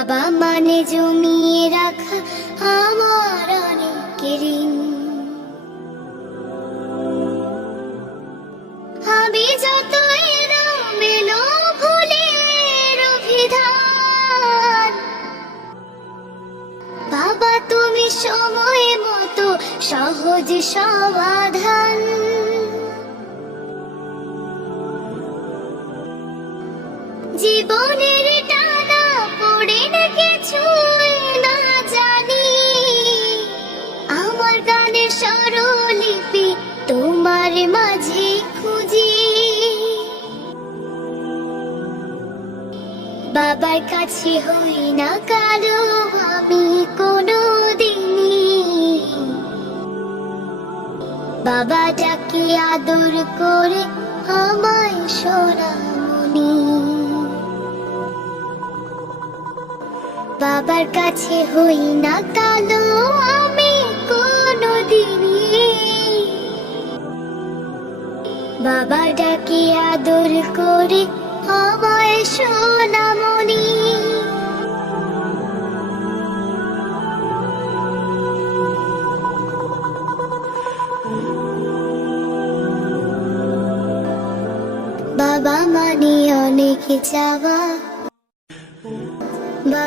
বাবা মানে জমিয়ে রাখা আমার অনেক ঋণ। আমি যত বাবা তুমি সময় মতো সহজ সমাধান। জীবনের আমার গানের তোমার মাঝে বাবার কাছে হই না কারও আমি কোনো দিনই বাবা আদর করে আমায় সোনামণি। বাবার কাছে হই না কালো, আমি কোনো বাবা ডাকে আদর করে আমায় সোনামণি। বাবা মানে অনেক চাওয়া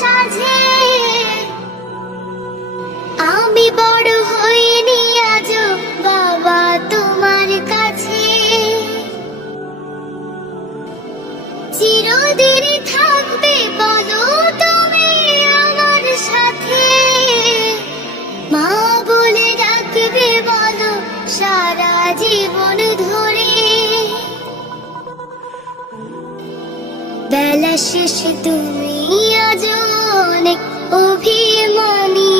সাজে। আমি বড় হইনি আজও, বাবা তোমার কাছে। চিরদিন থাকবে বলো তুমি আমার সাথে। মা বলে ডাকবে বলো সারা জীবন ধরে। বেলা শেষে তুমি আজ অনেক অভিমানী।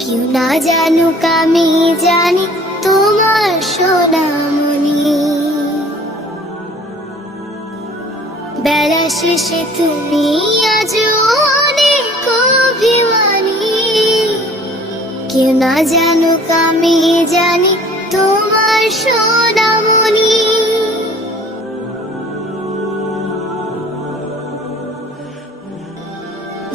কেউ না জানুক আমি জানি তোমার সোনামণি। বেলা শেষে তুমি আজ অনেক অভিমানী। কেউ না জানুক আমি জানি তোমার সোনামণি।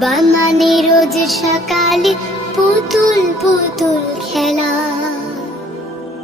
বাবা মানে রোজ সকালে পুতুল পুতুল খেলা।